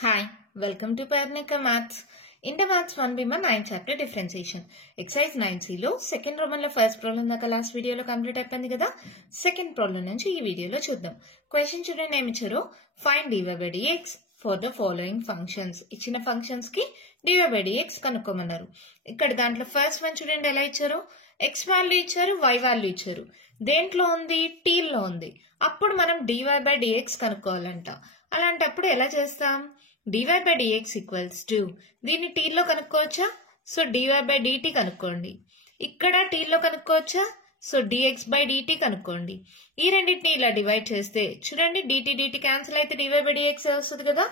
Hi, welcome to Payarnika Maths. In the Maths 1B 9th chapter differentiation. Exercise 9C లో second Roman లో first problem దాకా last వీడియోలో complete అయిపోయింది కదా. Second problem నుంచి ఈ వీడియోలో చూద్దాం. క్వశ్చన్ చూడండి ఏమి ఇచ్చారో. Find dy by dx for the following functions. ఇచ్చిన ఫంక్షన్స్ కి dy by dx కనుక్కోమన్నారు. ఇక్కడ దాంట్లో ఫస్ట్ వన్ చూడండి ఎలా ఇచ్చారో. x వాల్యూ ఇచ్చారు, y వాల్యూ ఇచ్చారు. దేంట్లో ఉంది? t లో ఉంది. అప్పుడు మనం dy by dx కనుక్కోవాలంట. అలాంటప్పుడు ఎలా చేస్తాం? dy by dx equals to దీన్ని t లో కనుక్కోవచ్చా? సో dy by dt కనుక్కోండి. ఇక్కడ t లో కనుక్కోవచ్చా? సో dx by dt కనుక్కోండి. ఈ రెండింటిని ఇలా డివైడ్ చేస్తే చూడండి dt క్యాన్సిల్ అయితే dy by dx వస్తుంది కదా.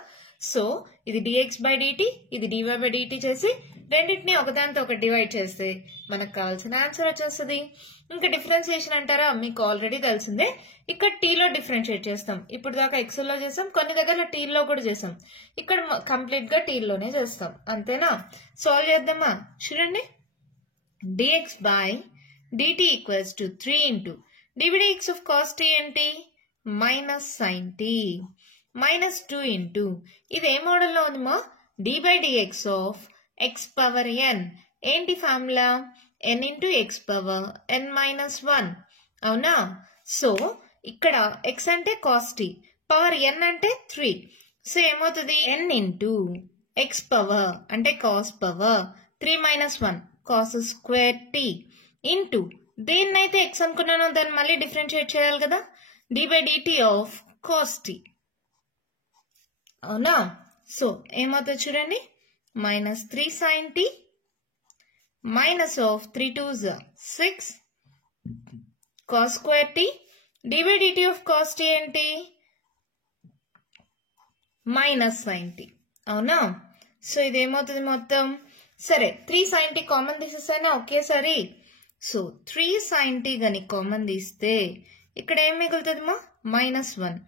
సో ఇది dx by dt, ఇది dy by dt చేసి రెండింటిని ఒకదానితో ఒకటి డివైడ్ చేస్తే మనకు కావాల్సిన ఆన్సర్ వచ్చేస్తుంది. ఇంకా డిఫరెన్షియేషన్ అంటారా? మీకు ఆల్రెడీ తెలిసిందే. ఇక్కడ t లో డిఫరెన్షియేట్ చేస్తాం. ఇప్పుడు దాకా x లో చేసాం, కొన్ని దగ్గర t లో కూడా చేసాం. ఇక్కడ కంప్లీట్ గా t లోనే చేస్తాం. అంతేనా? సాల్వ్ చేద్దామా? చూడండి dx by dt equals to 3 into dx of cos t ఏంటి? Minus sin t minus 2 into ఇది ఏ మోడల్లో ఉంది మా? d by dx of x power n ఏంటి formula? n into x power n minus 1 అవునా? సో ఇక్కడ x అంటే cos t, పవర్ n అంటే 3. సో ఏమవుతుంది? n ఇంటూ x పవర్ అంటే cos power 3 minus 1 cos square t into దేన్నైతే x అనుకున్నానో దాన్ని మళ్ళీ డిఫరెన్షియేట్ చేయాలి కదా. d by dt of cos t అవునా? సో ఏమవుతుంది చూడండి minus 3 sin t minus of 3 2s 6 cos square t d by dt of cos t ఏంటి? మైనస్ sin t అవునా? సో ఇదేమవుతుంది మొత్తం? సరే 3 sin t కామన్ తీసేసానా ఒకేసారి. సో 3 sin t గని common తీస్తే ఇక్కడ ఏం మిగులుతుంది మా? మైనస్ 1.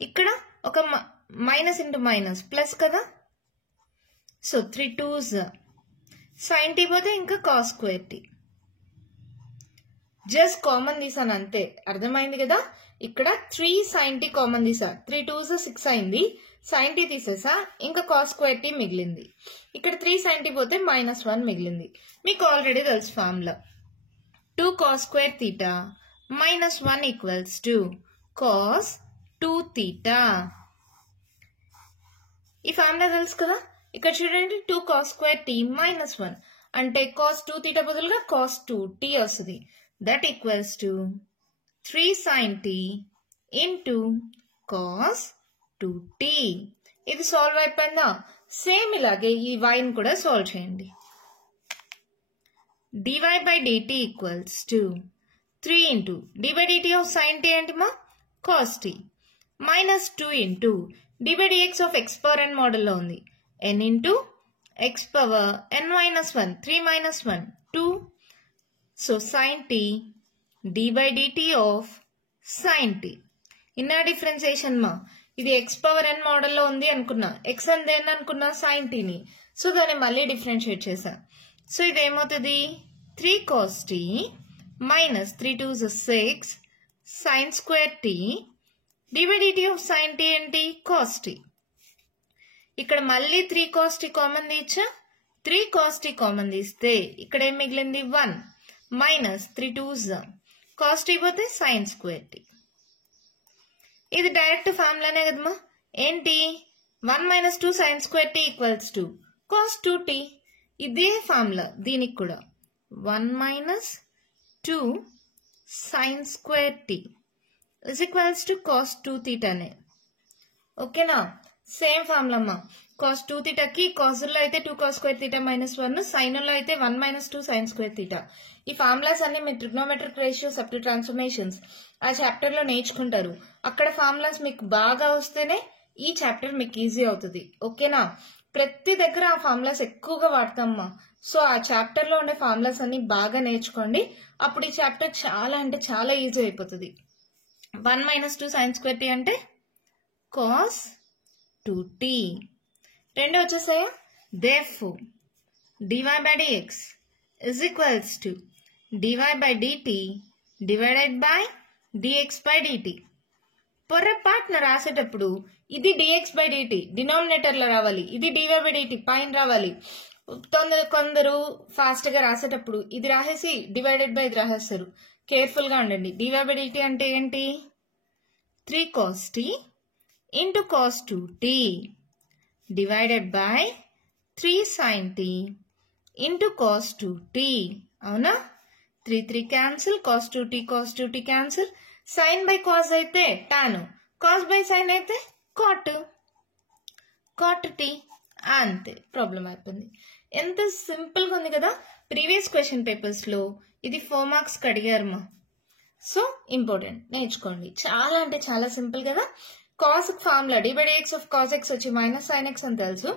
ఇక్కడ ఒక మైనస్ ఇంటూ మైనస్ ప్లస్ కదా. సో 3 2s sin t పోతే ఇంకా cos square t. Just common తీసాను అంతే, అర్థమైంది కదా. ఇక్కడ 3 sin t కామన్ తీసా, 3 2s 6 అయింది, sin t తీసేసా, ఇంకా cos స్క్వేర్ t మిగిలింది. ఇక్కడ 3 sin t పోతే మైనస్ 1 మిగిలింది. మీకు ఆల్రెడీ తెలుసు formula 2 cos square theta minus 1 equals to cos 2 theta. ఈ ఫార్ములా తెలుసు కదా. ఇక్కడ చూడండి 2 cos స్క్వేర్ t మైనస్ 1 అంటే cos 2 theta బదులుగా cos 2 t వస్తుంది. That equals to 3 sin t into cos 2 t. ఇది సాల్వ్ అయిపోయిందా? సేమ్ ఇలాగే ఈ y ని కూడా సాల్వ్ చేయండి. dy by dt equals to 3 into d by dt of sin t ఏంటి మా? cos t minus 2 into d by dx of x power n మోడల్లో ఉంది n into x power n minus 1 3 minus 1 2. So sin t d by dt of sin t. ఇన్నా differentiation మా. ఇది x power n మోడల్లో ఉంది అనుకున్నా, x అని దేన్ని అనుకున్నా? sin t ని. సో దాన్ని మళ్ళీ డిఫరెన్షియేట్ చేసా. సో ఇదేమవుతుంది? 3 cos t minus 3 2s 6 sin square t d by dt of sin t ఏంటి? cos t. ఇక్కడ మళ్ళీ 3 cos t కామన్ తీయచ్చా? 3 cos t కామన్ తీస్తే ఇక్కడ ఏం మిగిలింది? 1 మైనస్ 3 2s cos t పోతే sin స్క్వేర్ t. ఇది డైరెక్ట్ ఫార్ములానే కదమ్మా. ఏంటి? 1 minus 2 sin square t equals to cos 2t. ఇదే ఫార్ములా దీనికి కూడా 1 minus 2 sin square t is equals to cos 2 thetaనే. ఓకేనా? సేమ్ ఫార్ములా అమ్మా. cos 2 theta కి cos లో అయితే 2 cos square theta minus 1, sin లో అయితే 1 మైనస్ 2 sin స్క్వేర్ theta. ఈ ఫార్ములాస్ అన్ని మీ trigonometric ratios up to transformations ఆ చాప్టర్ లో నేర్చుకుంటారు. అక్కడ ఫార్ములాస్ మీకు బాగా వస్తేనే ఈ చాప్టర్ మీకు ఈజీ అవుతుంది. ఓకేనా? ప్రతి దగ్గర ఆ ఫార్ములాస్ ఎక్కువగా వాడతామ్మా. సో ఆ చాప్టర్ లో ఉండే ఫార్ములాస్ అన్ని బాగా నేర్చుకోండి. అప్పుడు ఈ చాప్టర్ చాలా అంటే చాలా ఈజీ అయిపోతుంది. 1 మైనస్ 2 sin స్క్వేర్ t అంటే cos 2t. రెండు వచ్చేసాయా? therefore dy by dx is equals to dy by dt divided by dx by dt. పొరపాటున రాసేటప్పుడు ఇది dx by dt డినామినేటర్ లో రావాలి, ఇది dy by dt పైన రావాలి. కొందరు ఫాస్ట్ గా రాసేటప్పుడు ఇది రాసేసి డివైడెడ్ బై ఇది రాసేస్తారు. కేర్ఫుల్ గా ఉండండి. dy by dt అంటే ఏంటి? 3 cos t into cos 2t divided by 3 sin t into cos 2t. అవునా? 3 cancel, cos 2t cancel. sin by cos అయితే tan, cos by sin అయితే cot t. అంతే, problem అయిపోయింది. ఎంత సింపుల్ గా ఉంది కదా. ప్రీవియస్ క్వశ్చన్ పేపర్స్ లో ఇది 4 మార్క్స్ అడిగారమ్మా. సో ఇంపార్టెంట్, నేర్చుకోండి. చాలా అంటే చాలా సింపుల్ కదా. cos formula d by dx of cos x వచ్చి మైనస్ sin x అని తెలుసు.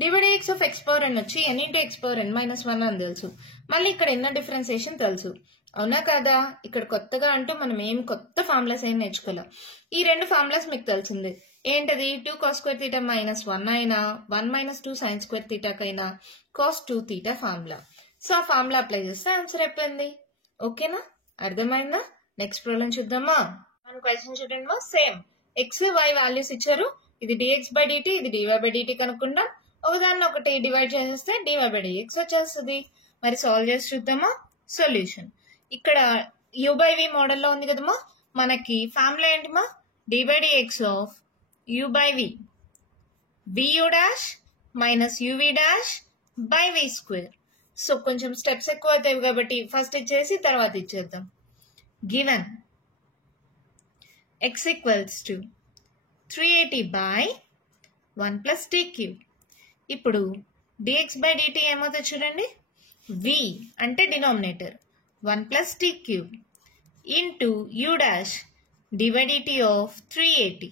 d by dx of x power n వచ్చి n into x power n minus 1 అని తెలుసు. మళ్ళీ ఇక్కడ ఎన్నో డిఫరెన్సియేషన్ తెలుసు. అవునా కదా? ఇక్కడ కొత్తగా అంటే మనం ఏం కొత్త ఫార్ములాస్ ఏం నేర్చుకోలేం. ఈ రెండు ఫార్ములాస్ మీకు తెలిసిందే. ఏంటది? 2 cos square theta minus 1 అయినా 1 minus 2 sin square theta కైనా cos 2 theta ఫార్ములా. సో ఆ ఫార్ములా అప్లై చేస్తే ఆన్సర్ అయిపోయింది. ఓకేనా? అర్థమైందా? నెక్స్ట్ ప్రాబ్లం చూద్దామా? మన క్వశ్చన్ చూడండి. సేమ్ x y వాల్యూస్ ఇచ్చారు. ఇది dx by dt, ఇది dy by dt కనుక్కుంటాం. ఒకదాన్ని ఒకటి డివైడ్ చేసేస్తే dy by dx వచ్చేస్తుంది. మరి సాల్వ్ చేసి చూద్దామా? సొల్యూషన్ ఇక్కడ u by v మోడల్లో ఉంది కదమ్మా. మనకి ఫార్ములా ఏంటిమా? d by dx of u by v, vu dash minus uv dash by v square. So కొంచెం స్టెప్స్ ఎక్కువ అవుతాయి కాబట్టి ఫస్ట్ ఇచ్చేసి తర్వాత ఇచ్చేద్దాం. Given x equals to 380 by 1 plus t cube. ఇప్పుడు dx by dt ఏమవుతుంది చూడండి. v అంటే denominator 1 plus t cube into u dash d by dt of 380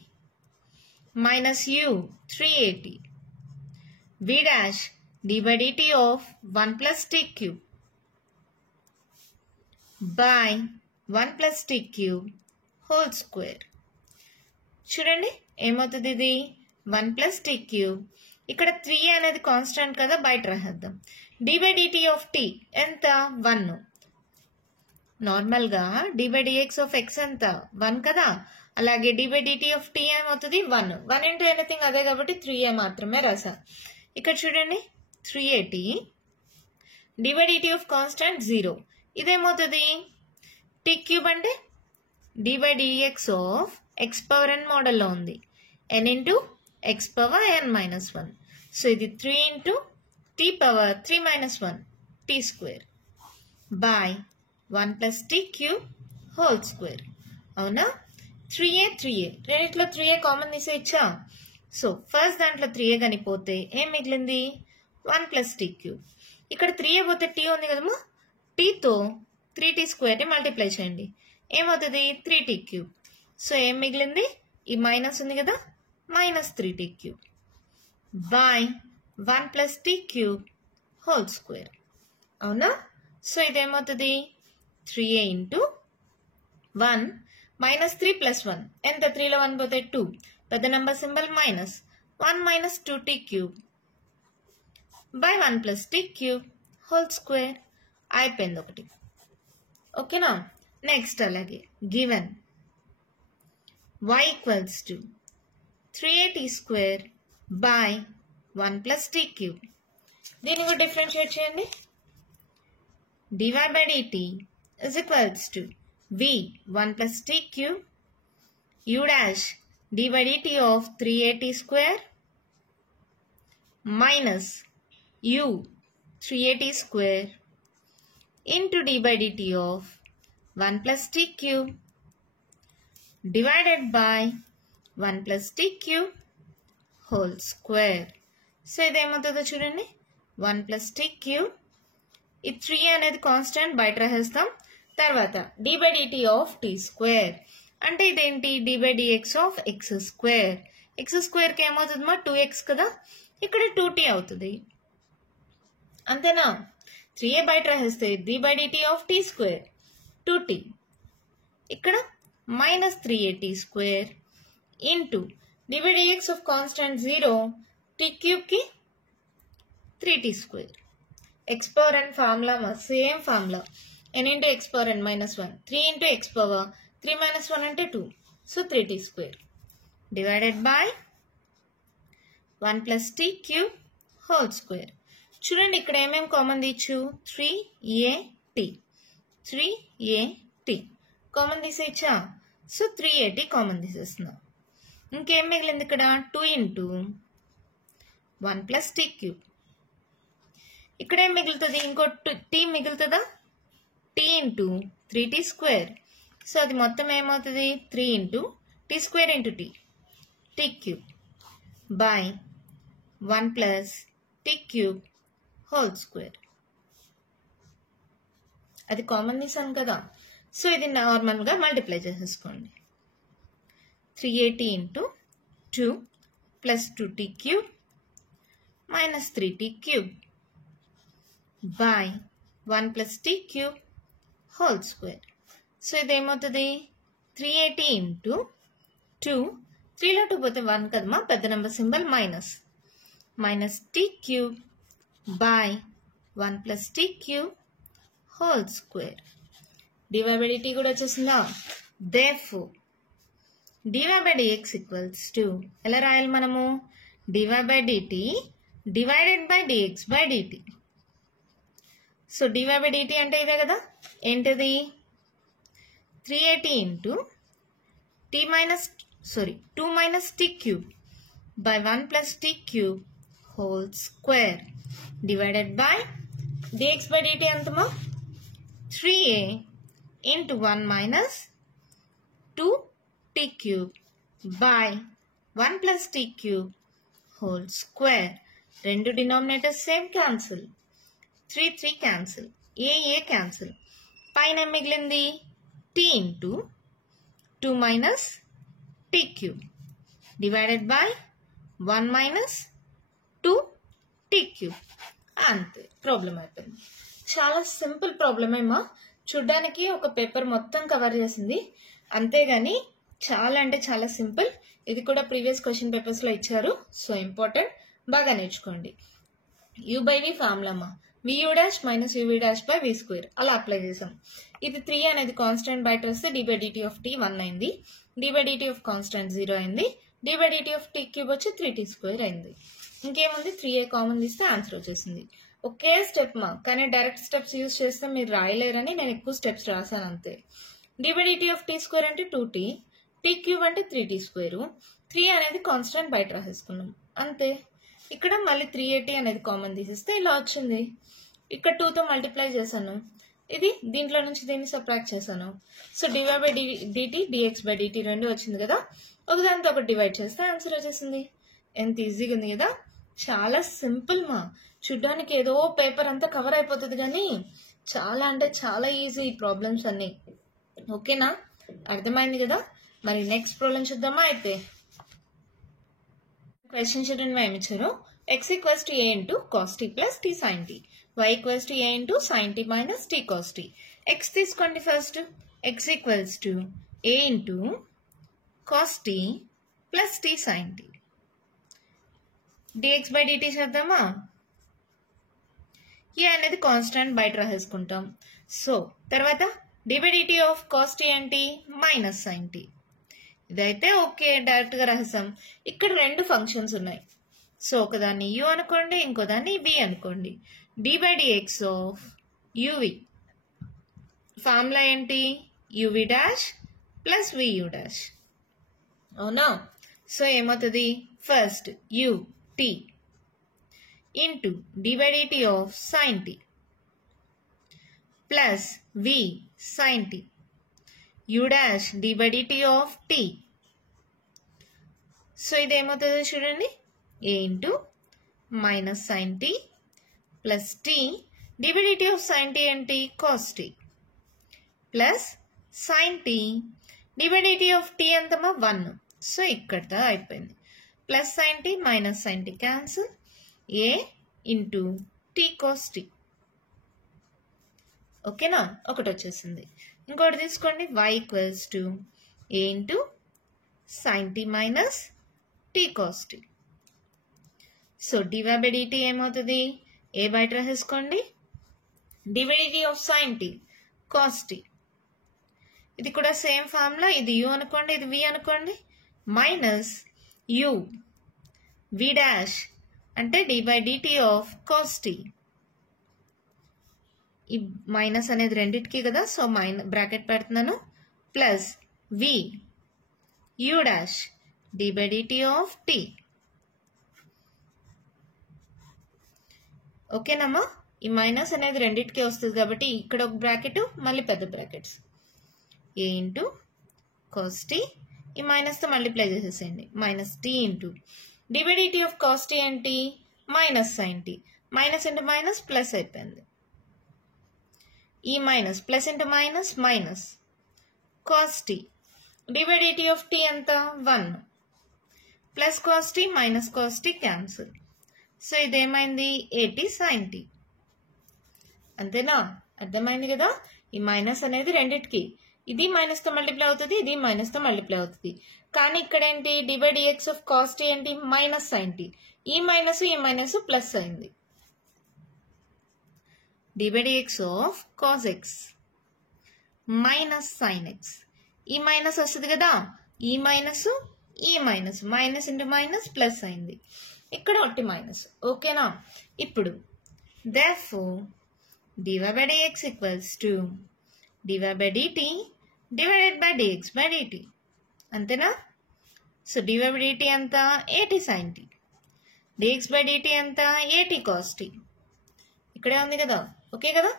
minus u 380 v dash d by dt of 1 plus t cube by 1 plus t cube whole square. చూడండి ఏమవుతుంది. ఇది 1 plus t cube. ఇక్కడ 3 అనేది constant కదా, బయట రాసేద్దాం. d by dt of t ఎంత? 1. Normal గా d by dx of x ఎంత? 1 కదా. అలాగే d by dt of t ఏమవుతుంది? 1. 1 into ఎనీథింగ్ అదే కాబట్టి 3a మాత్రమే రాసా. ఇక్కడ చూడండి 380 d by dt of constant 0. ఇదేమవుతుంది? t cube అంటే d by dx of x power n మోడల్లో ఉంది. n into x power n minus 1. So ఇది 3 into t power 3 minus 1 t square by 1 plus t cube whole square. అవునా? 3a రెండిట్లో 3a common తీసేయచ్చా? So first దాంట్లో 3a కానీ పోతే ఏం మిగిలింది? 1 plus t cube. ఇక్కడ 3a పోతే t ఉంది కదమ్మా. tతో 3t square ని మల్టిప్లై చేయండి. ఏమవుతుంది? 3t cube. సో ఏం మిగిలింది? ఈ మైనస్ ఉంది కదా, minus 3t cube by 1 plus t cube whole square. అవునా? So ఇదేమవుతుంది? 3a into 1 minus 3 plus 1 ఎంత? 3లో 1 పోతే 2, పెద్ద number symbol minus 1 minus 2t cube by 1 plus t cube whole square. అయిపోయింది ఒకటి. ఓకేనా? నెక్స్ట్ అలాగే given y equals to 3a square by 1 plus t cube. దీన్ని కూడా డిఫరెన్షియేట్ చేయండి. dy by dt is equals to v 1 plus t cube u dash d by dt of 3a square minus u 3a square into d by dt of 1 plus t cube divided by 1 plus t cube whole square. So ఇదేమవుతుందో చూడండి. 1 plus t cube. ఈ 3 అనేది constant, బయట రాసేస్తాం. తర్వాత d by dt of t square అంటే ఇదేంటి? d by dx of x square. x square కి ఏమవుతుందమ్మా? 2x కదా, ఇక్కడ 2t అవుతుంది. అంతేనా? 3a బయట రాసేస్తే d by dt of t square 2t. ఇక్కడ minus 3at square into d by dx of constant 0 t cube की 3t square. x power n formula same formula. n into x power n minus 1. 3 into x power 3 minus 1 అంటే 2. So 3t square divided by 1 plus t cube whole square. చూడండి ఇక్కడ ఏమేమి common తీయచ్చు 3at 3at common తీసేయచ్చా so 3at common తీసేస్తున్నాం ఇంకేం మిగిలింది ఇక్కడ 2 into 1 plus t cube ఇక్కడ ఏం మిగులుతుంది ఇంకో t మిగులుతుందా t into 3t square so అది మొత్తం ఏమవుతుంది 3 into t square into t cube by 1 plus t cube whole square అది కామన్ తీసాను కదా సో ఇది నార్మల్గా మల్టిప్లై చేసేసుకోండి 3at into 2 plus 2t cube minus 3t cube by 1 plus t cube whole square. So, ఇది ఏమవుతుంది 380 into 2 3లో 2 పోతే 1 కదమ్మా పెద్ద number symbol minus t cube by 1 plus t cube whole square. dy by dt కూడా వచ్చేసిందా therefore dy by dx equals to ఎలా రాయాలి మనము dy by dt divided by dx by dt. So dy by dt అంటే ఇదే కదా ఏంటిది 380 into 2 minus t cube by 1 plus t cube whole square divided by dx by dt ఎంతమా 3a into 1 minus 2 t cube by 1 plus t cube whole square. రెండు denominators same cancel 3 cancel ఏ cancel పైన మిగిలింది t into 2 minus t cube divided by 1 minus 2 t cube అంతే problem అయిపోయింది చాలా simple problem ఏమో చూడ్డానికి ఒక paper మొత్తం కవర్ చేసింది అంతేగాని చాలా అంటే చాలా సింపుల్ ఇది కూడా ప్రీవియస్ క్వశ్చన్ పేపర్స్లో ఇచ్చారు సో ఇంపార్టెంట్ బాగా నేర్చుకోండి u by v ఫార్ములా అమ్మా vu dash minus uv dash by v square అలా అప్లై చేసాం ఇది 3 అనేది కాన్స్టెంట్ బయట వస్తే d by dt of t 1 అయింది d by dt of constant 0 అయింది d by dt of t cube వచ్చి 3t స్క్వేర్ అయింది ఇంకేముంది 3a కామన్ తీస్తే ఆన్సర్ వచ్చేసింది ఒకే స్టెప్ మా కానీ డైరెక్ట్ స్టెప్స్ యూజ్ చేస్తే మీరు రాయలేరని నేను ఎక్కువ స్టెప్స్ రాశాను అంతే d by dt of t square అంటే 2t t క్యూబ్ అంటే 3t స్క్వేర్ 3 అనేది కాన్స్టెంట్ బయట రాసేసుకున్నాం అంతే ఇక్కడ మళ్ళీ 380 అనేది కామన్ తీసేస్తే ఇలా వచ్చింది ఇక్కడ 2తో మల్టిప్లై చేశాను ఇది దీంట్లో నుంచి దీన్ని సబ్ట్రాక్ట్ చేశాను so dy by dt dx by dt రెండు వచ్చింది కదా ఒకదానితో ఒకటి డివైడ్ చేస్తే ఆన్సర్ వచ్చేసింది ఎంత ఈజీగా ఉంది కదా చాలా సింపుల్ మా చూడ్డానికి ఏదో పేపర్ అంతా కవర్ అయిపోతుంది కానీ చాలా అంటే చాలా ఈజీ ఈ ప్రాబ్లమ్స్ అన్నీ ఓకేనా అర్థమైంది కదా మరి నెక్స్ట్ ప్రాబ్లం చూద్దామా అయితే క్వశ్చన్ చూడండి ఏమి ఇచ్చారు x equals to a into cos t plus t sin t y equals to a into sin t minus t cos t x తీసుకోండి first x equals to a into cos t plus t sin t dx by dt చేద్దామా a అనేది constant బయట రాసేసుకుంటాం so తర్వాత d by dt of cos t ఏంటి minus sin t ఇదైతే okay direct గా రాసేసాం ఇక్కడ రెండు ఫంక్షన్స్ ఉన్నాయి సో ఒకదాన్ని u అనుకోండి ఇంకోదాన్ని v అనుకోండి d by dx of uv formula ఏంటి uv dash plus vu dash అవునా సో ఏమవుతుంది first u t into d by dt of sin t plus v sin t u dash d by dt of t so ఇది ఏమవుతుందో చూడండి a into minus sin t plus t d by dt of sin t ఏంటి cos t plus sin t d by dt of t ఎంతమా 1 so ఇక్కడతో అయిపోయింది plus sin t minus sin t cancel a into t cos t ఓకేనా ఒకటి వచ్చేసింది ఇంకోటి తీసుకోండి y equals to a into sin t minus t cos t so dy by dt ఏమవుతుంది a బయట రాసేసుకోండి dy by dt of sin t cos t ఇది కూడా same formula ఇది u అనుకోండి ఇది v అనుకోండి మైనస్ u v dash అంటే d by dt of cos t. ఈ మైనస్ అనేది రెండిటికి కదా, సో బ్రాకెట్ పెడుతున్నాను, plus v u dash d by dt of t. ఓకేనమ్మా, ఈ మైనస్ అనేది రెండిటికి వస్తుంది కాబట్టి ఇక్కడ ఒక బ్రాకెట్, మళ్ళీ పెద్ద brackets a into cos t, ఈ మైనస్తో మల్టిప్లై చేసేసేయండి, minus t into d by dt of cos t ఏంటి, minus sine t, minus into minus plus అయిపోయింది, ఈ minus plus into minus minus cos t, d by dt of t ఎంత 1, plus cos t minus cos t cancel, so ఇదేమైంది 80 sin t. అంతేనా, అర్థమైంది కదా. ఈ minus అనేది రెండిటికి, ఇది మైనస్తో మల్టిప్లై అవుతుంది, ఇది మైనస్తో మల్టిప్లై అవుతుంది, కానీ ఇక్కడ ఏంటి d by dx of cos t ఏంటి మైనస్ సైన్ టీ, ఈ మైనస్ ప్లస్ అయింది, d by dx of cos x minus sine x, ఈ మైనస్ వస్తుంది కదా, ఈ minus minus into minus plus అయింది, ఇక్కడ ఒకటి మైనస్. ఓకేనా, ఇప్పుడు therefore dy by dx equals to dy by dt divided by dx by dt. అంతేనా, సో dy by dt ఎంత 80 sin t, dx by dt ఎంత 80 cos t, ఇక్కడే ఉంది కదా. ఓకే కదా,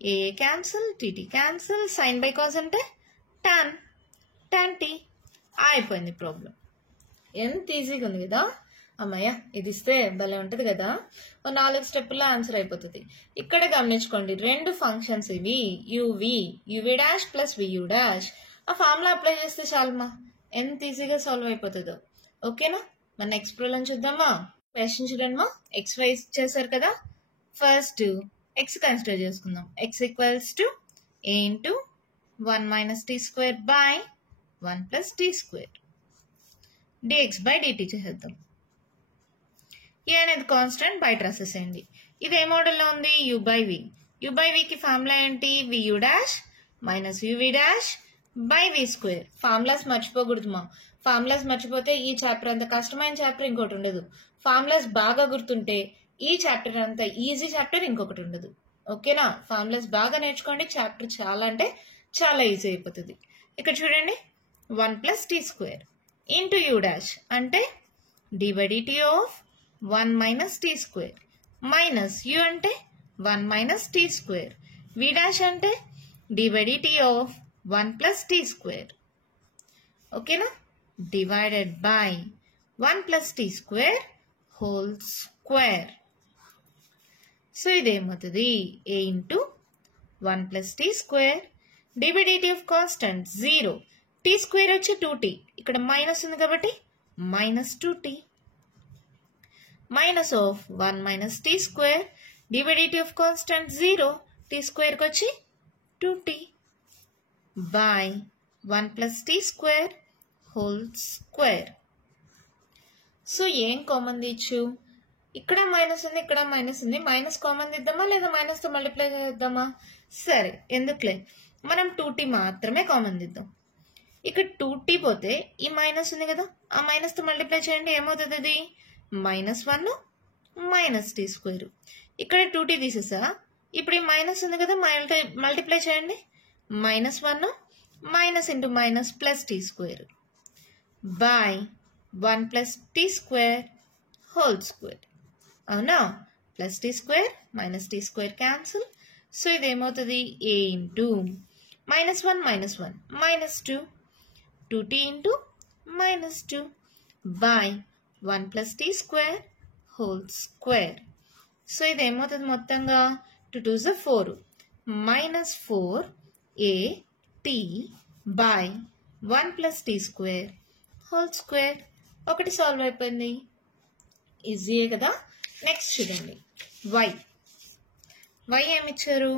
a cancel, t t cancel, sine by cos అంటే tan t, అయిపోయింది problem. ఎంత ఈజీగా ఉంది కదా. అమ్మయ్య, ఇది ఇస్తే భలే ఉంటుంది కదా, 4 స్టెప్పుల్లో ఆన్సర్ అయిపోతుంది. ఇక్కడ గమనించుకోండి, రెండు ఫంక్షన్స్ ఇవి UV dash plus VU dash, ఆ ఫార్ములా అప్లై చేస్తే చాలమ్మా, ఎంత ఈజీగా సాల్వ్ అయిపోతుందో. ఓకేనా, మన నెక్స్ట్ ప్రాబ్లం చూద్దామా. క్వశ్చన్ చూడండిమా, ఎక్స్ వై చేశారు కదా, ఫస్ట్ ఎక్స్ కన్సిడర్ చేసుకుందాం. X equals to a into 1 minus t square by 1 plus t square dx by dt చేసేద్దాం. ఏ అనేది కాన్స్టెంట్, బయట రాసేసేయండి. ఇది ఏ మోడల్లో ఉంది, u by v. U by వికి ఫార్ములా ఏంటి, vu dash minus uv dash by v square. Formulas మర్చిపోకూడదు మా, ఫార్ములాస్ మర్చిపోతే ఈ చాప్టర్ అంత కష్టమైన చాప్టర్ ఇంకోటి ఉండదు. ఫార్ములాస్ బాగా గుర్తుంటే ఈ చాప్టర్ అంత ఈజీ చాప్టర్ ఇంకొకటి ఉండదు. ఓకేనా, ఫార్ములాస్ బాగా నేర్చుకోండి, చాప్టర్ చాలా అంటే చాలా ఈజీ అయిపోతుంది. ఇక్కడ చూడండి, 1 plus t square into u dash అంటే d by dt of 1 minus t square, minus u అంటే 1 minus t square, v dash అంటే d by dt of 1 plus t square. ఓకేనా, divided by 1 plus t square whole square. So ఇదేమవుతుంది, a into 1 plus t square, d by dt of constant 0, t square వచ్చి 2t, ఇక్కడ minus ఉంది కాబట్టి minus 2t, minus of 1 minus t square, d by dt of constant 0, t స్క్వేర్కి వచ్చి 2t by 1 plus t square whole square. So ఏం common తీయచ్చు, ఇక్కడ minus ఉంది, ఇక్కడ మైనస్ ఉంది, మైనస్ కామన్ తీద్దామా లేదా మైనస్తో మల్టిప్లై చేద్దామా. సరే, ఎందుకులే, మనం 2t మాత్రమే కామన్ తీద్దాం. ఇక్కడ 2t పోతే ఈ మైనస్ ఉంది కదా, ఆ మైనస్తో మల్టిప్లై చేయండి, ఏమవుతుంది, అది -1 మైనస్ టీ స్క్వేర్. ఇక్కడ 2t తీసేసా, ఇప్పుడు ఈ మైనస్ ఉంది కదా, మల్టిప్లై చేయండి, -1 minus into minus plus t square by 1 plus t square whole square. అవునా, plus t square minus t square cancel, so ఇదేమవుతుంది, a into -1 minus 2, 2t into -2 by 1 plus t square whole square. So ఇదేమవుతుంది, మొత్తంగా 2 2s 4, -4 a t by 1 plus t square whole square. ఒకటి solve అయిపోయింది, ఈజీయే కదా. Next చూడండి, y ఏమిచ్చారు,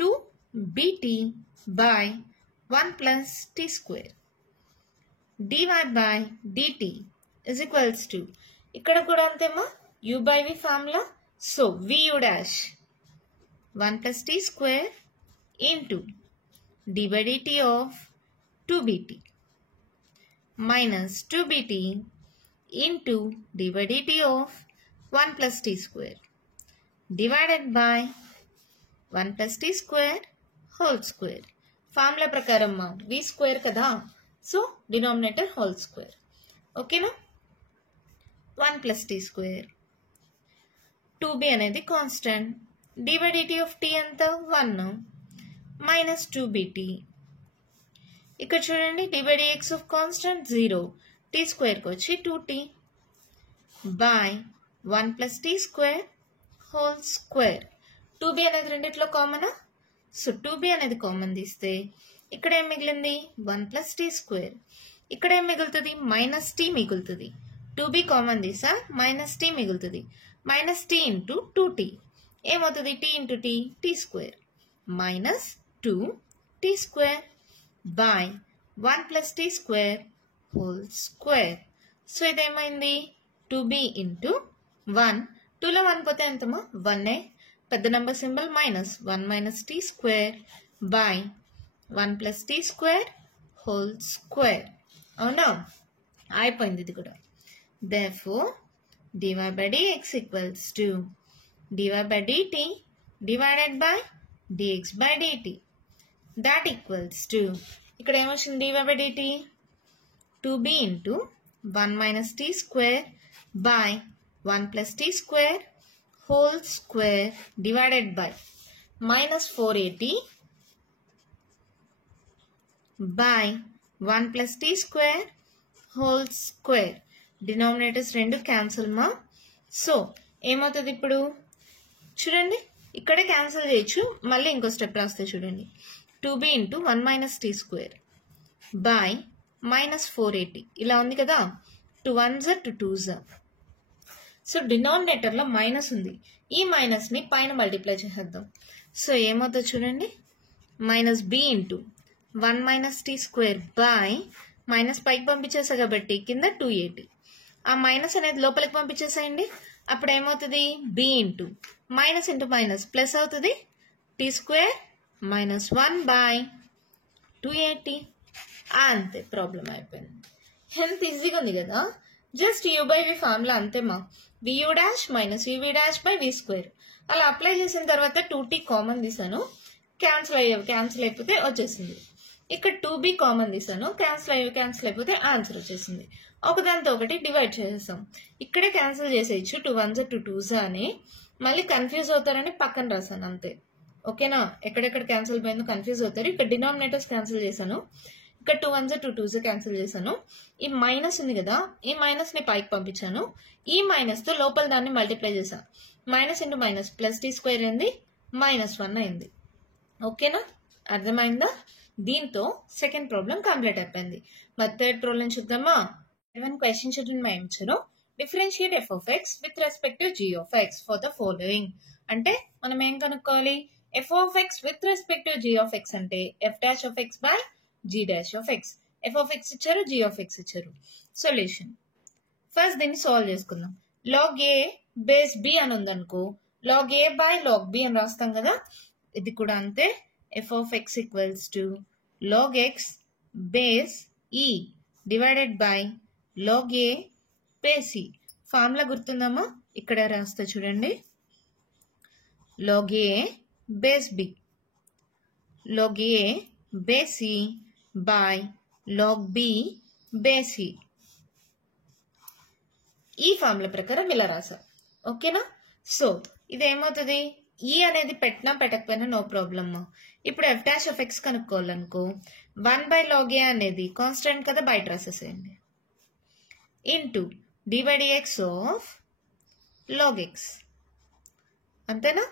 2bt by 1 plus t square dy by dt is equals to, ఇక్కడ కూడా అంతేమా, u by v formula, so vu dash 1 plus t square into d by dt of 2bt minus 2bt into d by dt of 1 plus t square divided by 1 plus t square whole square. Formula ప్రకారం v square కదా, so denominator whole square. ఓకేనా? 1 plus t square, 2b అనేది constant, d by dt of t ఎంత 1 minus 2bt. ఇక్కడ చూడండి d by dx of constant 0, t స్క్వేర్కి వచ్చి 2t by 1 plus t square whole square. 2b అనేది రెండిట్లో కామనా, so 2b అనేది common తీస్తే ఇక్కడ ఏం మిగిలింది 1 plus t square. ఇక్కడ ఏం మిగులుతుంది మైనస్ t మిగులుతుంది. 2b కామన్ తీసా మైనస్ t మిగులుతుంది. మైనస్ t ఇంటూ 2t ఏమవుతుంది t into t t square minus 2t square by 1 plus t square whole square. So ఇదేమైంది 2b ఇంటూ 1, 2లో 1 పోతే ఎంతమా 1, పెద్ద number symbol minus 1 minus t square by 1 plus t square whole square. అవునా? అయిపోయింది ఇది కూడా. Therefore dy by dx equals to dy by dt divided by dx by dt. That equals to ఇక్కడ ఏమొచ్చింది dy by dt 2b into 1 minus t square by 1 plus t square whole square divided by minus 480 by 1 plus t square whole square. Denominators రెండు cancel మా. So ఏమవుతుంది ఇప్పుడు చూడండి, ఇక్కడే cancel చేయొచ్చు, మళ్ళీ ఇంకో స్టెప్ రాస్తే చూడండి 2b into 1 minus t square by minus 480 ఇలా ఉంది కదా, 2 1s 2 2s. సో డినామినేటర్లో మైనస్ ఉంది, ఈ మైనస్ని పైన మల్టిప్లై చేసేద్దాం. సో ఏమవుతుంది చూడండి minus b into 1 minus t square by minus పైకి పంపించేసా కాబట్టి కింద 280, ఆ మైనస్ అనేది లోపలికి పంపించేసేయండి. అప్పుడు ఏమవుతుంది b into minus into minus plus అవుతుంది t స్క్వేర్ మైనస్ 1 బై 280. అంతే, ప్రాబ్లం అయిపోయింది. ఎంత ఈజీగా ఉంది కదా, just u by v formula అంతేమా. vu dash minus uv dash by v square అలా అప్లై చేసిన తర్వాత 2t కామన్ తీసాను, క్యాన్సిల్ అయిపోతే వచ్చేసింది. ఇక్కడ 2b కామన్ తీసాను, క్యాన్సిల్ అయిపోతే ఆన్సర్ వచ్చేసింది. ఒకదాంతో ఒకటి డివైడ్ చేసేసాం. ఇక్కడే క్యాన్సిల్ చేసేయచ్చు 2 1s 2 2s అని, మళ్ళీ కన్ఫ్యూజ్ అవుతారని పక్కన రాసాను అంతే. ఓకేనా? ఎక్కడెక్కడ క్యాన్సిల్ పోయిందో కన్ఫ్యూజ్ అవుతారు. ఇక్కడ డినామినేటర్స్ క్యాన్సిల్ చేశాను, ఇక్కడ 2 1s 2 2s క్యాన్సిల్ చేశాను. ఈ మైనస్ ఉంది కదా, ఈ మైనస్ ని పైకి పంపించాను, ఈ మైనస్ తో లోపల దాన్ని మల్టిప్లై చేశాను. Minus into minus plus t square అయింది, మైనస్ 1 అయింది. ఓకేనా? అర్థమైందా? దీంతో సెకండ్ ప్రాబ్లం కంప్లీట్ అయిపోయింది. మరి థర్డ్ ప్రాబ్లం చూద్దామా. క్వశ్చన్ చూడండి, మా ఇచ్చారు differentiate f of x with respect to g of x for the following. అంటే మనం ఏం కనుక్కోవాలి, f of x with respect to g of x అంటే f dash of x by g dash of x. f of x ఇచ్చారు, g of x ఇచ్చారు. Solution first దీన్ని solve చేసుకుందాం. log a base b అని ఉందనుకో, log a by log b అని రాస్తాం కదా, ఇది కూడా అంతే. f of x equals to log x base e divided by log a base e. Formula గుర్తుందమ్మా, ఇక్కడ రాస్తా చూడండి. log a base b log a base e by log b base e. ఈ ఫార్ములా ప్రకారం ఇలా రాసా. ఓకేనా? సో ఇది ఏమవుతుంది, ఈ అనేది పెట్టినా పెట్టకపోయినా నో ప్రాబ్లమ్. ఇప్పుడు f డాష్ ఆఫ్ x కనుక్కోవాలనుకో 1 by log a అనేది కాన్స్టెంట్ కదా, బయట రాసేసేయండి. Into d by dx of log x. అంతేనా?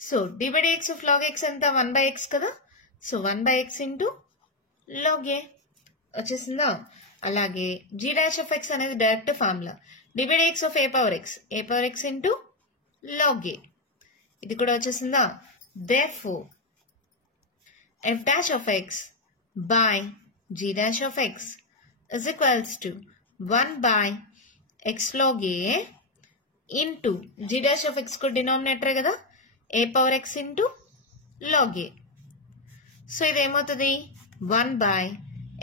So d by dx of log x ఎంత 1 by x కదా, so 1 by x into log a వచ్చేసిందా. అలాగే g డాష్ ఆఫ్ x అనేది direct formula, d by dx of a power x into log a, ఇది కూడా వచ్చేసిందా. Therefore f dash of x by g dash of x is equals to 1 by x log a into g dash of x को denominator కదా, a power x into log a. So ఇది ఏమవుతుంది 1 by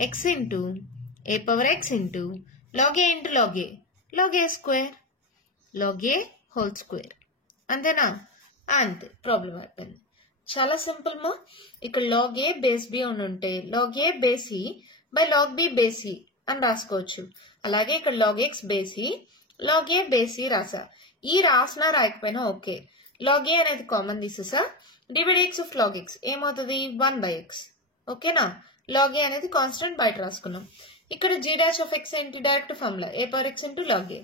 x into a power x into log a into log a square, log a whole square. అంతేనా? అంతే, problem అయిపోయింది. చాలా simple మా. ఇక్కడ log a బేస్ b అని ఉంటే log a base e by log b base e అని రాసుకోవచ్చు. అలాగే ఇక్కడ log x base e log a base e రాసా. ఈ రాసినా రాయకపోయినా ఓకే. log a అనేది కామన్ తీసేసా. Divide x of log x ఏమవుతుంది? 1/x. ఓకేనా? log a అనేది కాన్స్టెంట్ బయట రాసుకున్నాం. ఇక్కడ g డాష్ ఆఫ్ x ఏంటి? Direct formula a power x into log a.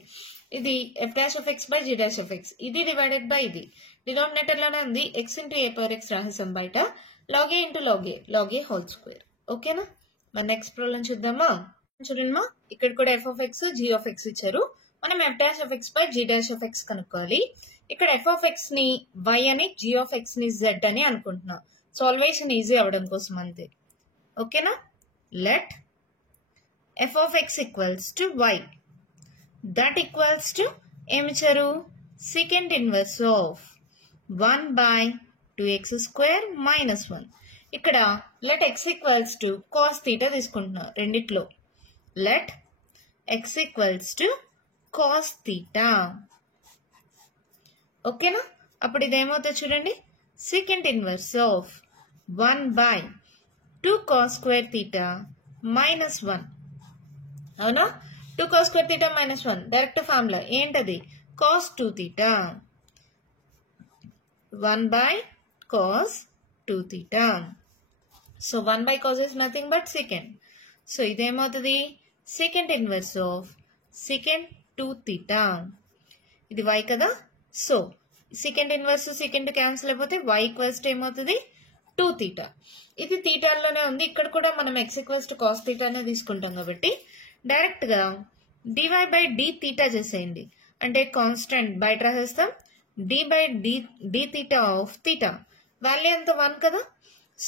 ఇది f dash of x by g dash of x. ఇది డివైడెడ్ బై ఇది. డినామినేటర్ లోనే ఉంది. x into a power x రాసేసాం బయట. log a into log a whole square. ఓకేనా? మన next problem చూద్దామా? చూడండి మా, ఇక్కడ కూడా f of x g of x ఇచ్చారు. మనం f dash of x by g dash of x కనుక్కోవాలి. ఇక్కడ f ఆఫ్ x ని y అని, g ఆఫ్ x ని z అని అనుకుంటున్నా. సాల్వేషన్ ఈజీ అవ్వడం కోసం అంతే. ఓకేనా? Let f of x equals to y. That equals to ఏమిచ్చారు? secant inverse of 1 by 2x square minus 1. ఇక్కడ let x equals to cos theta తీసుకుంటున్నా రెండిట్లో. let x equals to cos theta. ఓకేనా? అప్పుడు ఇదేమవుతుంది చూడండి. secant inverse of 1 by 2 cos square theta minus 1. అవునా? 2 cos square theta minus 1 direct formula ఏంటది? cos 2 theta. 1 by cos 2 theta. So 1 by cos is nothing but secant. So ఇదేమవుతుంది? secant inverse of secant 2 theta. ఇది y కదా. So secant inverse secant cancel అయిపోతే y equals to ఏమవుతుంది? 2 theta. ఇది థీటాల్లోనే ఉంది. ఇక్కడ కూడా మనం x equals to cos theta అనే తీసుకుంటాం కాబట్టి డైరెక్ట్ గా dy బై d theta చేసేయండి. అంటే కాన్స్టెంట్ బయట రాసేస్తాం. d by d theta of theta value ఎంత? 1 కదా.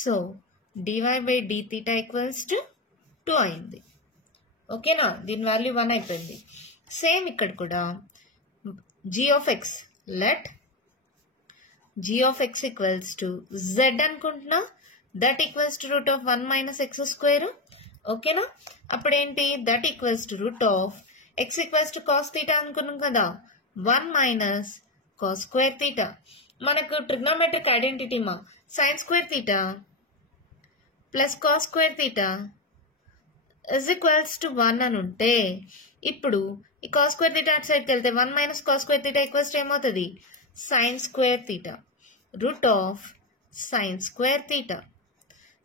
So dy by d theta equals to 2 అయింది. ఓకేనా? దీని వాల్యూ 1 అయిపోయింది. సేమ్ ఇక్కడ కూడా g of x. Let g of x equals to z అనుకుంటున్నా. That equals to root of 1 minus x square. ఓకేనా? అప్పుడేంటి? That equals to root of x equals to cos theta అనుకున్నాం కదా. 1 మైనస్ కాస్ స్క్వేర్ థీటా. మనకు trigonometric identity మా sine square theta plus cos square theta is equals to 1 అని ఉంటే ఇప్పుడు ఈ కాస్ స్క్వేర్ థీటా అటు సైడ్కి వెళ్తే 1 minus cos square theta equals to ఏమవుతుంది? Sine square theta. Root of sine square theta.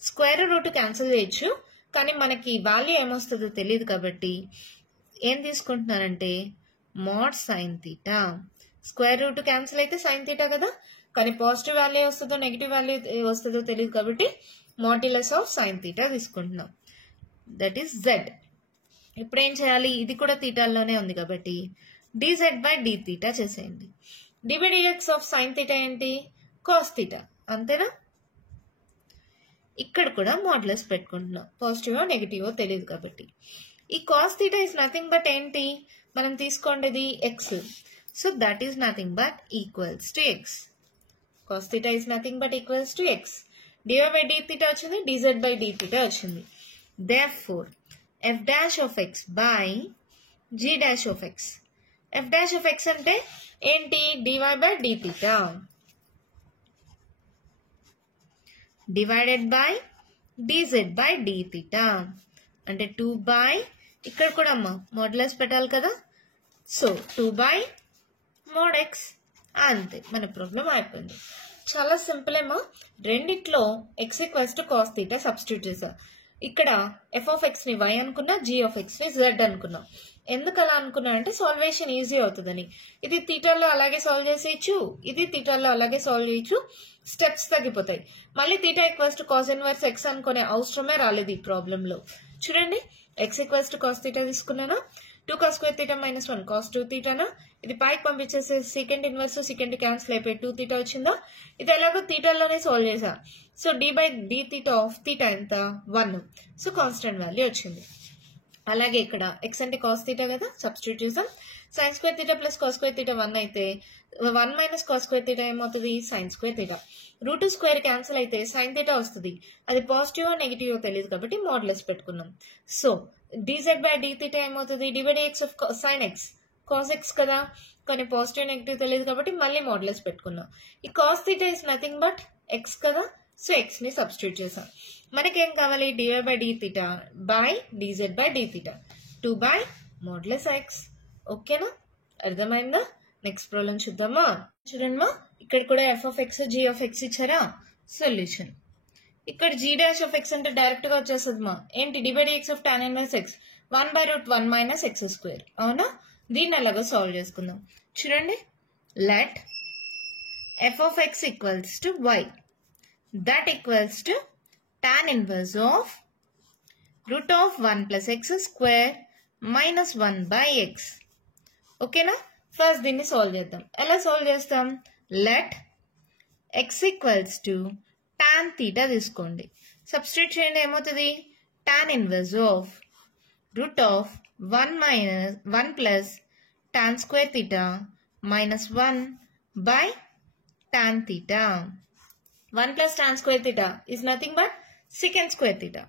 Square root cancel చేయొచ్చు, కానీ మనకి వాల్యూ ఏమొస్తుందో తెలియదు కాబట్టి ఏం తీసుకుంటున్నానంటే mod sine theta. Square root cancel అయితే సైన్ థీటా కదా, కానీ పాజిటివ్ వాల్యూ వస్తుందో నెగిటివ్ వాల్యూ వస్తుందో తెలియదు కాబట్టి మాడ్యులస్ ఆఫ్ సైన్ థీటా తీసుకుంటున్నాం. That is z. ఇప్పుడు ఏం చేయాలి? ఇది కూడా థీటాల్లోనే ఉంది కాబట్టి dz బై d థీటా చేసేయండి. dx ఆఫ్ సైన్ థీటా ఏంటి? Cos theta. అంతేనా? ఇక్కడ కూడా మాడ్యులస్ పెట్టుకుంటున్నాం. పాజిటివో నెగిటివో తెలియదు కాబట్టి. ఈ cos theta is nothing but ఏంటి? మనం తీసుకోండి X. So that is nothing but equals to X. Cos theta is nothing but equals to X. dy by d theta వచ్చింది, dz బై d థీటా వచ్చింది. therefore f dash of x by g dash of x. f dash of x అంటే ఏంటి? dy by d theta divided by dz by d theta. అంటే 2 by ఇక్కడ కూడా అమ్మ modulus పెట్టాలి కదా. So 2 by mod X. అంతే, మన ప్రాబ్లం అయిపోయింది. చాలా సింపుల్ ఏమో. రెండిట్లో x equals to cos theta substitute చేసా. ఇక్కడ f ఆఫ్ x ని y అనుకున్నా, g ఆఫ్ x ని z అనుకున్నా. ఎందుకు అలా అనుకున్నా అంటే సాల్వేషన్ ఈజీ అవుతుందని. ఇది థీటాలో అలాగే సాల్వ్ చేసేయచ్చు, ఇది థీటాలో అలాగే సాల్వ్ చేయొచ్చు. స్టెప్స్ తగ్గిపోతాయి. మళ్ళీ theta equals to cos inverse x అనుకునే అవసరమే రాలేదు ఈ ప్రాబ్లంలో. చూడండి, x equals to cos theta తీసుకున్నానా, 2 cos square theta minus 1 cos 2 theta నా. ఇది పైకి పంపించేసే సెకండ్ ఇన్వర్స్ సెకండ్ క్యాన్సిల్ అయిపోయి 2 theta వచ్చిందా. ఇది ఎలాగో థీటాలోనే సాల్వ్ చేసా. So d by d theta of theta ఎంత? 1. సో కాన్స్టెంట్ వాల్యూ వచ్చింది. అలాగే ఇక్కడ x అంటే కాస్ థీటా కదా, సబ్స్టిట్యూట్ చేసాం. Sine square theta plus cos square theta 1 అయితే 1 మైనస్ కాస్ స్క్వేర్ తీటా ఏమవుతుంది sine square theta. Root square cancel అయితే సైన్ తీటా వస్తుంది. అది పాజిటివ్ నెగిటివ్ తెలియదు కాబట్టి మోడ్లెస్ పెట్టుకున్నాం. So dz by d theta ఏమవుతుంది dx of sign X cos X కదా, కానీ పాజిటివ్ నెగిటివ్ తెలియదు కాబట్టి మళ్ళీ మోడ్లెస్ పెట్టుకున్నాం. ఈ cos theta is nothing but X కదా, సో ఎక్స్ ని సబ్స్టిట్యూట్ చేసాం. మనకేం కావాలి dy by d theta by dz by d theta 2 by modulus X. ఓకేనా, అర్థమైందా? నెక్స్ట్ ప్రాబ్లం చూద్దామా. చూడండి మా, ఇక్కడ కూడా f of X g of X ఇచ్చారా. సొల్యూషన్ ఇక్కడ g డాష్ ఆఫ్ ఎక్స్ అంటే డైరెక్ట్ గా వచ్చేస్తుంది మా. ఏంటి d by dx of tan inverse X 1 by root 1 minus X square. అవునా, దీన్ని అలాగా సాల్వ్ చేసుకుందాం. చూడండి, let f of X equals to y, that equals to tan inverse of root of 1 plus X square minus 1 by X. ఓకేనా, first దీన్ని solve చేద్దాం. ఎలా solve చేస్తాం, let X equals to tan theta తీసుకోండి, substitute చేయండి. ఏమవుతుంది tan inverse of root of 1 plus tan square theta minus 1 by tan theta. 1 plus tan square theta is nothing but secant square theta.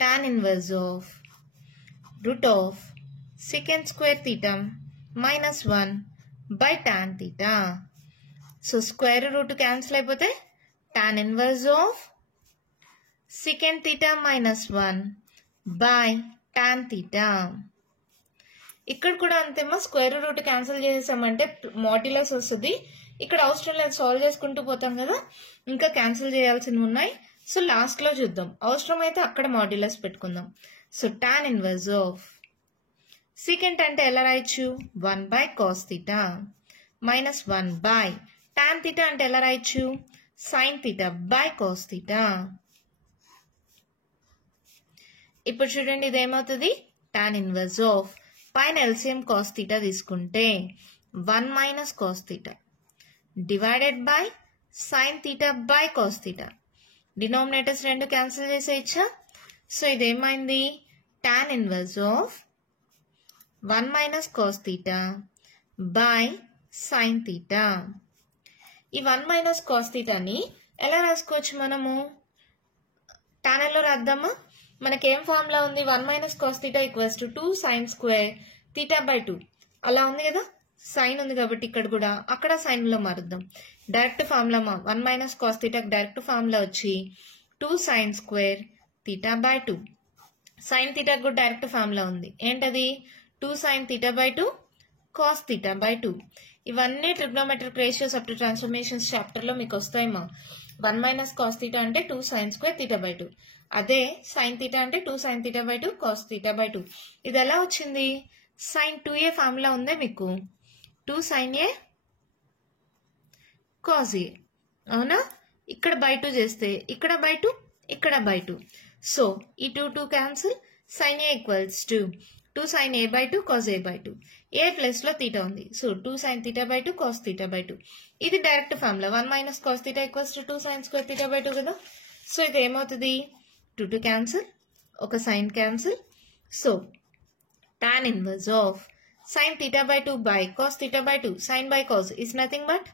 Tan inverse of root of secant square theta minus 1 by tan theta. So square root cancel అయిపోతే tan inverse of secant theta minus 1 by tan theta. ఇక్కడ కూడా అంతేమో, square root cancel చేసేసామంటే modulus వస్తుంది. ఇక్కడ అవసరం లేదు, solve చేసుకుంటూ పోతాం కదా, ఇంకా క్యాన్సిల్ చేయాల్సినవి ఉన్నాయి. సో లాస్ట్ లో చూద్దాం, అవసరమైతే అక్కడ మాడ్యులస్ పెట్టుకుందాం. So tan inverse of secant అంటే ఎలా రాయొచ్చు 1 by cos theta minus 1 by tan theta అంటే ఎలా రాయొచ్చు sine theta by cos theta. ఇప్పుడు చూడండి, ఇదేమవుతుంది tan ఇన్వర్స్ ఆఫ్ పైన ఎల్సిఎం కాస్ థీటా తీసుకుంటే 1 minus cos theta divided by sine theta by cos theta. Denominators రెండు క్యాన్సిల్ చేసేయచ్చా. సో ఇదేమైంది tan inverse of 1 minus cos theta by sine theta. ఈ 1 minus cos థీటాని ఎలా రాసుకోవచ్చు మనము, tan లో రాద్దామా. మనకేం ఫార్ములా ఉంది, 1 minus cos theta equals to 2 sine square theta by 2 అలా ఉంది కదా. సైన్ ఉంది కాబట్టి ఇక్కడ కూడా అక్కడ సైన్ లో మారుద్దాం. Direct formula 1 minus cos theta direct formula వచ్చి 2 sine square theta by 2. Sine theta కూడా డైరెక్ట్ ఫార్ములా ఉంది, ఏంటది 2 sine theta by 2 cos theta by 2. ఇవన్నీ trigonometric ratios up to transformations chapter లో మీకు వస్తాయమ్మా. 1 మైనస్ కాస్ థీటా అంటే 2 సైన్ స్క్వేర్ థీటా బై 2, అదే sine theta అంటే 2 sine theta by 2 cos theta by 2. ఇది ఎలా వచ్చింది, సైన్ 2a ఫార్ములా ఉందే మీకు, 2 సైన్ ఏ కాస్ ఏ. అవునా, ఇక్కడ బై 2 చేస్తే ఇక్కడ బై 2 ఇక్కడ బై 2. సో ఈ 2 cancel, sine a equals to 2 sine a by 2 cos a by 2. A plus లో థీటా ఉంది, so 2 sine theta by 2 cos theta by 2. ఇది direct formula 1 minus cos theta equals to 2 sine square theta by 2 కదా. So ఇది ఏమవుతుంది 2 cancel, ఒక sine cancel. So tan inverse of sin theta by 2 by cos theta by 2 sin by cos is nothing but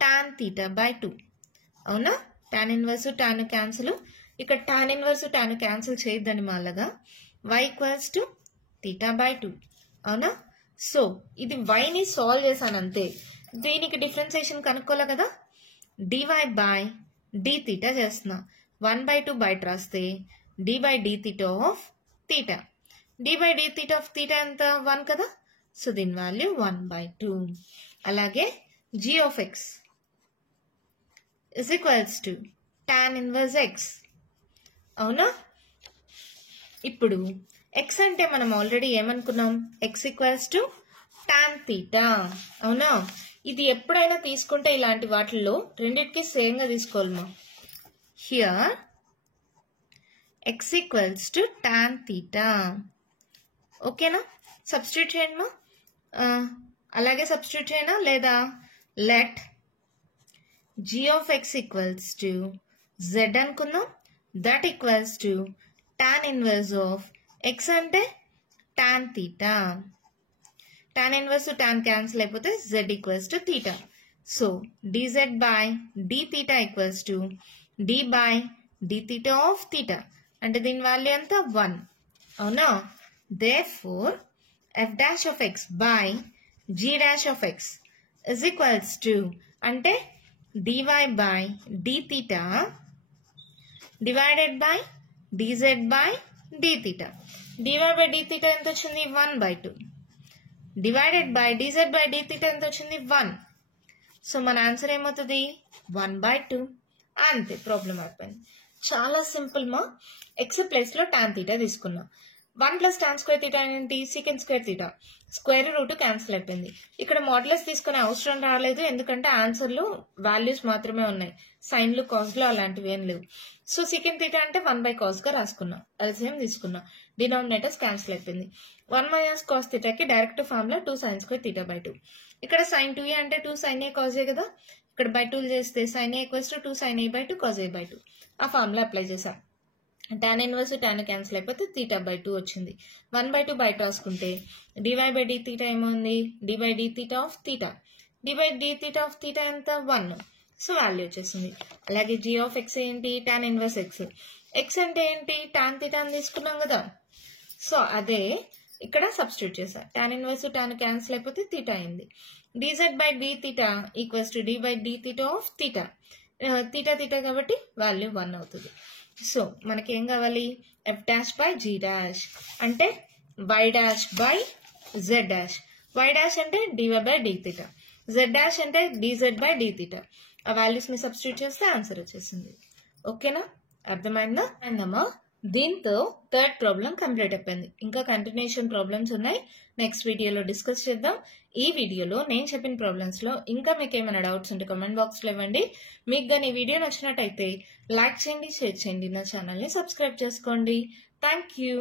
tan theta by 2. అవునా, tan inverse tan cancel, ఇక్కడ tan inverse tan cancel చేయొద్దని మాలగా y equals to theta by 2. అవునా, so ఇది y ని solve చేశాను అంతే. దీనికి differentiation కనుక్కోలే కదా, dy by d theta చేస్తున్నా. 1 by 2 బయట రాస్తే d by d theta of theta. d by d theta of theta ఎంత 1 కదా, సో దీని వాల్యూ 1 by 2. అలాగే g of x is equals to tan inverse x. అవునా, ఇప్పుడు x అంటే మనం ఆల్రెడీ ఏమనుకున్నాం, x equals to tan theta. అవునా, ఇది ఎప్పుడైనా తీసుకుంటే ఇలాంటి వాటిల్లో రెండింటికి సేమ్ గా తీసుకోవాలమ్మా. Here x equals to tan theta. ఓకేనా, సబ్స్టిట్యూట్ చేయండి మా. అలాగే సబ్స్టిట్యూట్ చేయనా లేదా, let g of x equals to z అనుకుందాం, that equals to tan inverse of x అంటే tan theta. tan inverse tan cancel అయిపోతే z equals to theta. So dz by d theta equals to d by d theta of theta. అంటే దీని value ఎంత 1. అవునా? therefore f dash of x by g dash of x is equals to అంటే dy by d theta divided by dz by d theta. dy by d theta ఎంత వచ్చింది? 1/2. Divided by dz by d theta ఎంత వచ్చింది? 1. So మన answer ఏమవుతుంది? 1/2. అంతే, problem అయిపోయింది. చాలా సింపుల్ మా. ఎక్స్ ప్లేస్ లో tan theta తీసుకున్నాం. 1 + tan square theta ఏంటి? secant square theta. Square root cancel అయిపోయింది. ఇక్కడ మోడ్యులస్ తీసుకునే అవసరం రాలేదు, ఎందుకంటే ఆన్సర్లో వాల్యూస్ మాత్రమే ఉన్నాయి. సైన్లు కాస్లు అలాంటివి ఏం లేవు. సో secant theta అంటే 1/cos గా రాసుకున్నాం. ఎల్సిఎం తీసుకున్నాం. డినామినేటర్స్ క్యాన్సిల్ అయిపోయింది. 1 - cos theta కి direct formula 2 sin square theta by 2. ఇక్కడ sin 2a అంటే 2 sin a cos a కదా. ఇక్కడ బై 2 చేస్తే sin a equals to 2 sin a by 2 cos a by 2. ఆ ఫార్ములా అప్లై చేసాం. tan ఇన్వర్స్ tan క్యాన్సిల్ అయిపోతే θ/2 వచ్చింది. 1/2 బయట రాసుకుంటే dy by d theta ఏముంది? d by d theta of theta. d by d theta of theta ఎంత? 1. So value వచ్చేసింది. అలాగే g ఆఫ్ x ఏంటి? tan inverse x. x అంటే ఏంటి? tan theta అని తీసుకున్నాం కదా. సో అదే ఇక్కడ సబ్స్టిట్యూట్ చేసా. tan ఇన్వర్స్ tan క్యాన్సిల్ అయిపోతే theta అయింది. dz by d theta equals to d by d theta of theta. theta కాబట్టి వాల్యూ 1 అవుతుంది. సో మనకి ఏం కావాలి? f dash by g dash అంటే y dash by z dash. y dash అంటే dy by d theta. z dash అంటే dz by d theta. ఆ values ని సబ్స్టిట్యూట్ చేస్తే ఆన్సర్ వచ్చేసింది. ఓకేనా? అర్థమైందా? అమ్మా, దీంతో థర్డ్ ప్రాబ్లం కంప్లీట్ అయిపోయింది. ఇంకా కంటిన్యూషన్ ప్రాబ్లమ్స్ ఉన్నాయి, నెక్స్ట్ వీడియోలో డిస్కస్ చేద్దాం. ఈ వీడియోలో నేను చెప్పిన ప్రాబ్లమ్స్ లో ఇంకా మీకు ఏమైనా డౌట్స్ ఉంటే కామెంట్ బాక్స్ లో ఇవ్వండి. మీకు కానీ ఈ వీడియో నచ్చినట్టయితే లైక్ చేయండి, షేర్ చేయండి, నా ఛానల్ ని సబ్స్క్రైబ్ చేసుకోండి. Thank you.